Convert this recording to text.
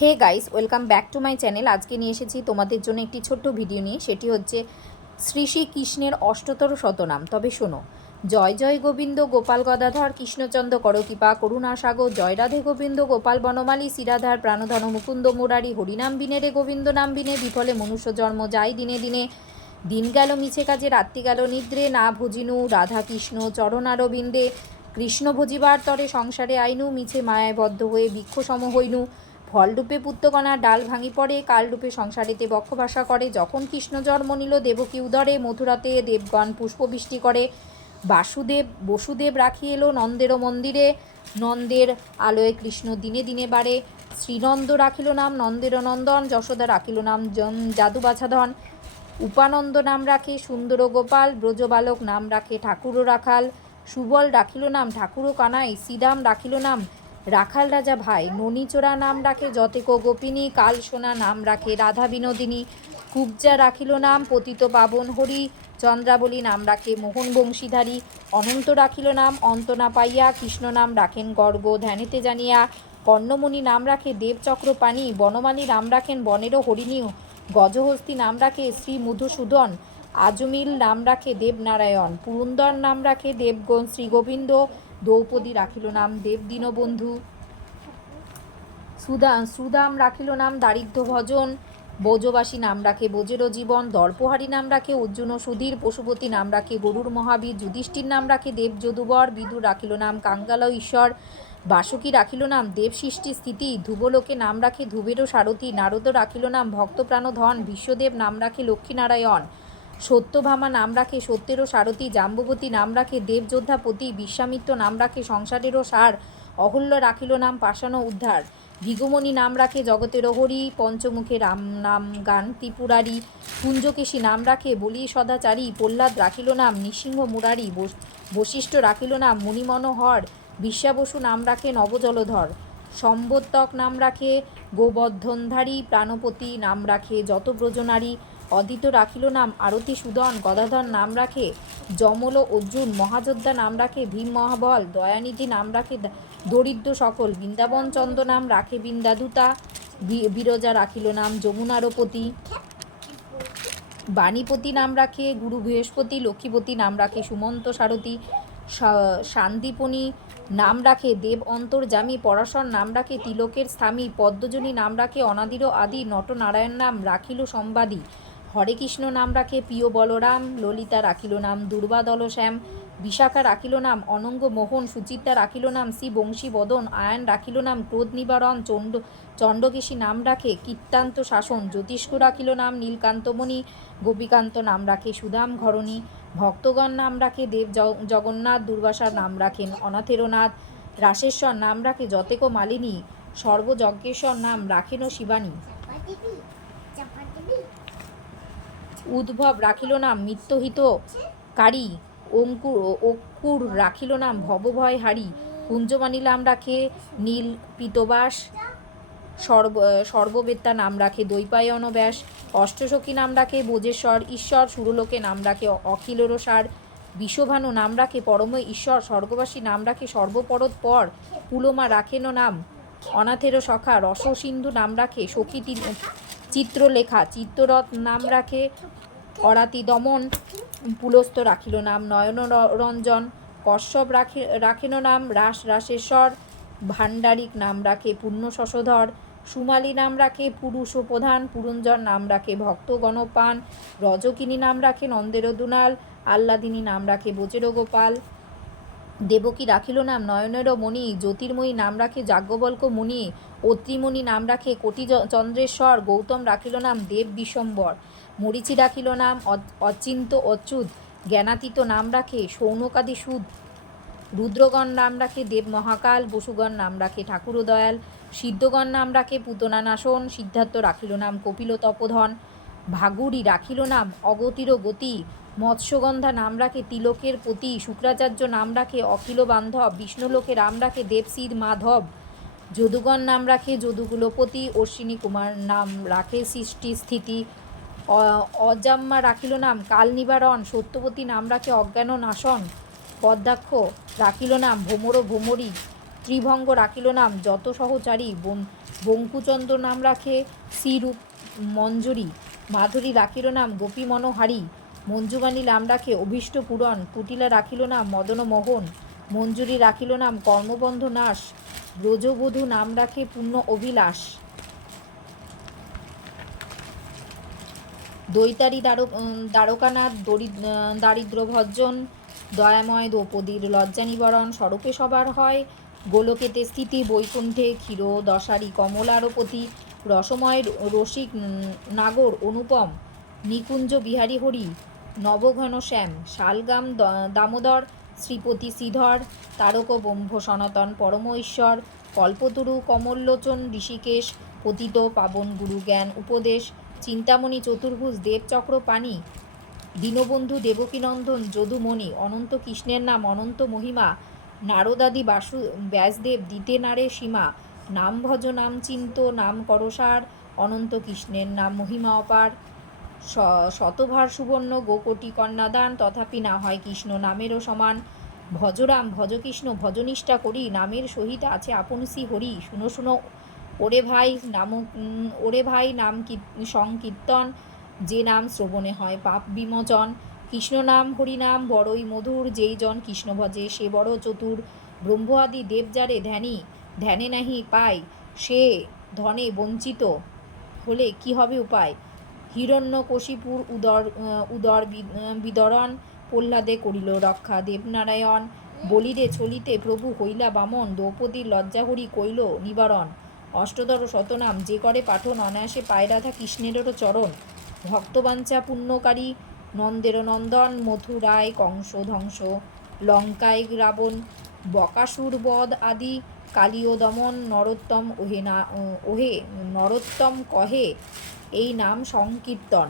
Hey guys, welcome back to my channel. আজকে নিয়ে এসেছি তোমাদের জন্য একটি ছোট্ট ভিডিও নিয়ে। সেটি হচ্ছে শ্রী শ্রী কৃষ্ণের অষ্টতর শতনাম। তবে শোনো, জয় জয় গোবিন্দ গোপাল গদাধর, কৃষ্ণচন্দ্র করকৃপা করুণা সাগর, জয় রাধে গোবিন্দ গোপাল বনমালী শিরাধার প্রাণধন মুকুন্দ মুরারি, হরিনাম বিনে রে গোবিন্দ নাম বিনে, বিফলে মনুষ্য জন্ম যায় দিনে দিনে। দিন গেল, মিছে কাজে, রাত্রি গেল, নিদ্রে, না ভজিনু, রাধা কৃষ্ণ চরণারবিন্দে কৃষ্ণ ভজিবার তরে সংসারে আইনু, মিছে মায়ায় বদ্ধ হয়ে বৃক্ষ সম হইনু ফলরূপে পুত্রকণা ডাল ভাঙি পড়ে, কালরূপে সংসারেতে বক্ষবাসা করে। যখন কৃষ্ণ জন্ম নিল, দেবকী উদরে মথুরাতে দেবগণ পুষ্পবৃষ্টি করে। বাসুদেব, বসুদেব রাখি এলো নন্দেরও মন্দিরে। নন্দের আলোয় কৃষ্ণ দিনে দিনে বাড়ে। শ্রীনন্দ রাখিল নাম নন্দের নন্দন, যশোদা রাখিল নাম জন- যাদুবাছাধন উপানন্দ নাম রাখে সুন্দর গোপাল, ব্রজবালক নাম রাখে ঠাকুরও রাখাল। সুবল রাখিল নাম ঠাকুরও কানাই, শ্রীরাম রাখিল নাম রাখাল রাজা ভাই ননীচোরা নাম রাখে যতেক গোপিনী, কাল সোনা নাম রাখে রাধা বিনোদিনী। কুবজা রাখিল নাম, পতিত পাবন হরি। চন্দ্রাবলী নাম রাখে মোহন বংশীধারী। অনন্ত রাখিল নাম অন্ত না পাইয়া। কৃষ্ণ নাম রাখেন গর্গ ধ্যানেতে জানিয়া। কর্ণমণি নাম রাখে দেবচক্র পানি বনমালী নাম রাখেন বনেরও হরিণী গজহস্তি নাম রাখে শ্রী মধুসূদন। আজমিল নাম রাখে দেবনারায়ণ। পুরন্দর নাম রাখে দেবগণ শ্রী গোবিন্দ দ্রৌপদী রাখিল নাম দেব দীনবন্ধু সুদা, সুদাম রাখিল নাম দারিদ্র ভজন। বোজবাসী নাম রাখে বোজেরও জীবন। দর্পহারী নাম রাখে অর্জুন সুধীর। পশুপতি নাম রাখে গরুর মহাবীর। যুধিষ্ঠির নাম রাখে দেব যদুবর। বিদুর রাখিল নাম কাঙ্গাল ঈশ্বর। বাসুকী রাখিল নাম দেব সৃষ্টি স্থিতি। ধ্রুবলোকে নাম রাখে ধ্রুবেরও সারথী। নারদ রাখিল নাম ভক্তপ্রাণ ধন। বিশ্বদেব নাম রাখে লক্ষ্মীনারায়ণ। সত্যভামা নাম রাখে, সত্যেরও সারথী, জাম্ববতী নাম রাখে, দেবযোদ্ধাপতি, বিশ্বামিত্র নাম রাখে, সংসারেরও সার, অহল্য রাখিল নাম পাষাণ উদ্ধার। ভিগুমণি নাম রাখে, জগতেরও হরি, পঞ্চমুখে রাম নাম গান, ত্রিপুরারি, কুঞ্জকেশী নাম রাখে, বলি সদাচারী, প্রহ্লাদ রাখিল নাম, নৃসিংহ মুরারি বশিষ্ঠ রাখিল নাম মণিমনোহর বিশ্বাবসু নাম রাখে, নবজলধর। সম্বত্তক নাম রাখে, গোবর্ধনধারী, প্রাণপতি নাম রাখে, যত ব্রজনারী অদিত রাখিল নাম, আরতি সুদন, গদাধর নাম রাখে, যমল অর্জুন, মহাযোদ্ধা নাম রাখে, ভীম মহাবল, দয়ানিধি নাম রাখে, দরিদ্র সকল, বৃন্দাবন চন্দ্র নাম রাখে, বৃন্দাদূতা বিরজা রাখিল নাম, যমুনারপতি, বাণীপতি নাম রাখে, গুরু বৃহস্পতি, লক্ষ্মীপতি নাম রাখে, সুমন্ত সারথী শান্তিপনি নাম রাখে, দেব অন্তর্জামী পরাশর নাম রাখে, তিলকের স্থামী পদ্মজনী নাম রাখে, অনাদির আদি, নটনারায়ণ নাম রাখিল সম্বাদী। হরে কৃষ্ণ নাম রাখে প্রিয় বলরাম ললিতা রাখিল নাম দুর্বাদল শ্যাম বিশাখা রাখিল নাম অনঙ্গ মোহন সুচিত্রা রাখিল নাম শ্রী বংশী বদন, আয়ন রাখিল নাম ক্রোধ নিবারণ, চণ্ড, চণ্ডকেশী নাম রাখে কীর্তান্ত শাসন, জ্যোতিষ্ক রাখিল নাম নীলকান্তমণি, গোপীকান্ত নাম রাখে সুদাম ঘরণী, ভক্তগণ নাম রাখে দেব জগন্নাথ, দুর্বাসার নাম রাখেন অনাথেরনাথ, রাসেশ্বর নাম রাখে যতেক মালিনী সর্বযজ্ঞেশ্বর নাম রাখেন শিবানী। উদ্ভব রাখিল নাম মিত্তহিত কারী, অঙ্কুর অক্ষুর রাখিল নাম ভবভয় হারি। কুঞ্জমানি নাম রাখে নীল পিতবাস, সর্ব, সর্ববেত্তা নাম রাখে দৈপায়ন ব্যাস অষ্টসখী নাম রাখে বোজেশ্বর ঈশ্বর সুরলোকে নাম রাখে অখিলরসার বিশ্বভানু নাম রাখে পরম ঈশ্বর, স্বর্গবাসী নাম রাখে সর্বপরত পর, পুলোমা রাখেন নাম অনাথেরও সখা রসসিন্ধু নাম রাখে সখী চিত্রলেখা চিত্ররথ নাম রাখে, অরাতি দমন, পুলস্ত রাখিল নাম, নয়ন রঞ্জন, কশ্যপ রাখে, রাখেন নাম, রাস রাসেশ্বর, ভাণ্ডারিক নাম রাখে পূর্ণ শশধর, সুমালী নাম রাখে, পুরুষ ও প্রধান পুরঞ্জন নাম রাখে, ভক্ত গণপান, রজকিনী নাম রাখে, নন্দের দুনাল আল্লাদিনী নাম রাখে বোচেরো গোপাল দেবকী রাখিল নাম, নয়নেরও মণি, জ্যোতির্ময়ী নাম রাখে যাজ্ঞবল্ক মুনি, অত্রিমণি নাম রাখে কোটি চন্দ্রেশ্বর, গৌতম রাখিল নাম দেব বিশ্বম্বর মরিচি রাখিল নাম অচিন্ত অচ্যুত, জ্ঞানাতীত নাম রাখে সৌনকাদি সুদ, রুদ্রগণ নাম রাখে দেব মহাকাল, বসুগণ নাম রাখে ঠাকুর দয়াল, সিদ্ধগণ নাম রাখে পুতনা নাশন সিদ্ধার্থ রাখিল নাম কপিল তপোধন ভাগুরি রাখিল নাম অগতির গতি মৎস্যগন্ধা নাম রাখে তিলকের পতি শুক্রাচার্য নাম রাখে অখিল বান্ধব, বিষ্ণুলোকে রাম রাখে দেবসিদ মাধব। যদুগণ নাম রাখে যদুকুলপতি, অশ্বিনী কুমার নাম রাখে সৃষ্টি স্থিতি। অজাম্মা রাখিল নাম কাল নিবারণ সত্যবতী নাম রাখে অজ্ঞান নাশন পদ্মাক্ষ রাখিল নাম ভোমর ভোমরি। ত্রিভঙ্গ রাখিল নাম যত সহচারী বঙ্কুচন্দ্র নাম রাখে শ্রীরূপ মঞ্জুরি। মাধুরী রাখিল নাম গোপী মনোহারী মঞ্জুবাণী রাখে অভীষ্ট পূরণ কুটিলা রাখিল নাম মদন মোহন, মঞ্জুরি রাখিল নাম কর্মবন্ধ নাশ, ব্রজবধূ নাম রাখে পূর্ণ অভিলাষ। দৈতারি দ্বারক দ্বারকানাথ দরিদ্র দারিদ্র ভজ্জন দয়াময় দ্রৌপদীর লজ্জা নিবারণ স্বরূপে সবার হয়। গোলকেতে স্থিতি বৈকুণ্ঠে ক্ষীর, দশারি কমলারপতি, রসময় রসিক নাগর অনুপম, নিকুঞ্জ বিহারী হরি নবঘন শ্যাম শালগাম দামোদর, শ্রীপতি শ্রীধর তারক ব্রহ্ম সনাতন পরম ঈশ্বর কল্পতরু কমললোচন ঋষিকেশ, পতিত পাবন গুরু জ্ঞান উপদেশ, চিন্তামণি চতুর্ভুজ দেবচক্র পাণি দীনবন্ধু দেবকীনন্দন যদুমণি, অনন্ত কৃষ্ণের নাম অনন্ত মহিমা, নারদাদি বাসু, ব্যাসদেব দিতে নারে সীমা, নাম ভজ নাম চিন্ত নাম করসার অনন্ত কৃষ্ণের নাম মহিমা অপার। শতভার সুবর্ণ গোকোটি কন্যাদান তথাপি না হয় কৃষ্ণ নামেরও সমান। ভজরাম, ভজকৃষ্ণ, ভজনিষ্ঠা করি, নামের সহিত আছে আপনসি হরি। শুনো শুনো, ওরে ভাই, নাম ওরে ভাই, নাম কীর- সংকীর্তন, যে নাম শ্রবণে হয় পাপ বিমোচন। কৃষ্ণ নাম হরিনাম বড়ই মধুর, যেই জন কৃষ্ণ ভজে, সে বড় চতুর। ব্রহ্ম আদি দেব যারে ধ্যানী, ধ্যানে নাহি পায়, সে ধনে বঞ্চিত হলে কি হবে উপায়? হিরণ্যকশিপুর উদর উদর বিদরণ প্রহ্লাদে করিল রক্ষা। দেবনারায়ণ বলিরে চলিতে, প্রভু, হইলা বামন, দ্রৌপদীর লজ্জাহরি কইল নিবারণ। অষ্টদর শতনাম, যে করে পাঠন, অনায়াসে পায় রাধা কৃষ্ণেরও চরণ। ভক্তবাঞ্ছা পুণ্যকারী নন্দের নন্দন মথুরায় কংস ধ্বংস। লঙ্কায় রাবণ বকাসুর বধ আদি, কালীয় দমন, নরোত্তম ওহে না ওহে, নরোত্তম কহে এই নাম সংকীর্তন।